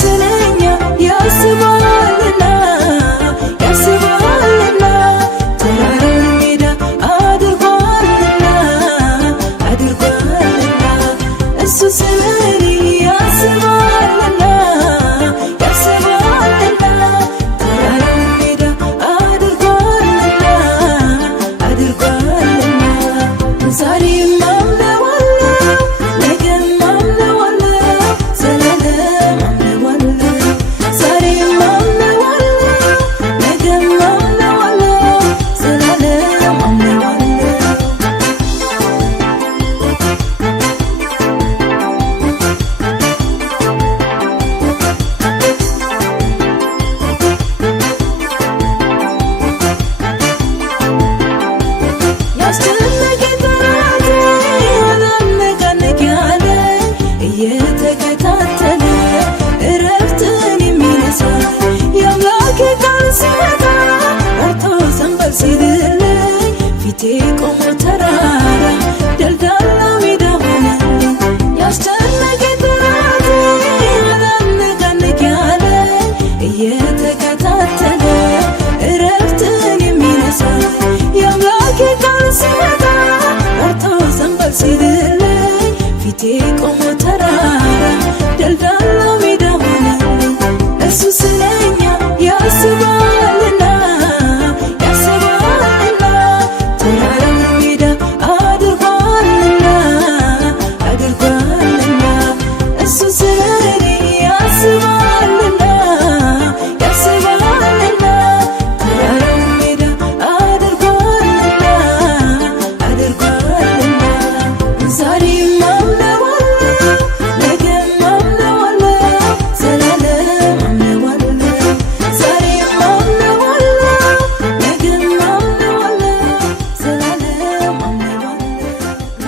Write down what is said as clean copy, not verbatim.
ስለኛ ያስባልና ያስባልና ተራራን ሜዳ አድርጓልና አድርጓልና እሱ ስለኔ ያስባልና ያስባልና ተራራን ሜዳ አድርጓልና አድርጓልና ዛሬም አምነዋለሁ ነገም አምነዋለሁ ዘላለም አምነዋለሁ ዛሬም አምነዋለሁ ነገም አምነዋለሁ ዘላለም አምነዋለሁ ያስጨነቀኝ ጠላቴ አላነቃነቅ ያለኝ እየተከታተለ እረፍትን የሚነሳኝ የአምላኬ ቃል ሲመጣ ጠርቶ ዘንበል ሲልልኝ ፊቴ ቆሞ ተራራ ደልዳላ ሜዳ ሆነልኝ። ያስጨነቀኝ ጠላቴ አላነቃነቅ ያለኝ እየተከታተለ እረፍትን የሚነሳኝ የአምላኬ ቃል ሲመጣ ጠርቶ ዘንበል ሲልልኝ ፊቴ ቆሞ ተራራ ደልዳላ ሜዳ ሆነልኝ። እሱ ስለኛ ያስባል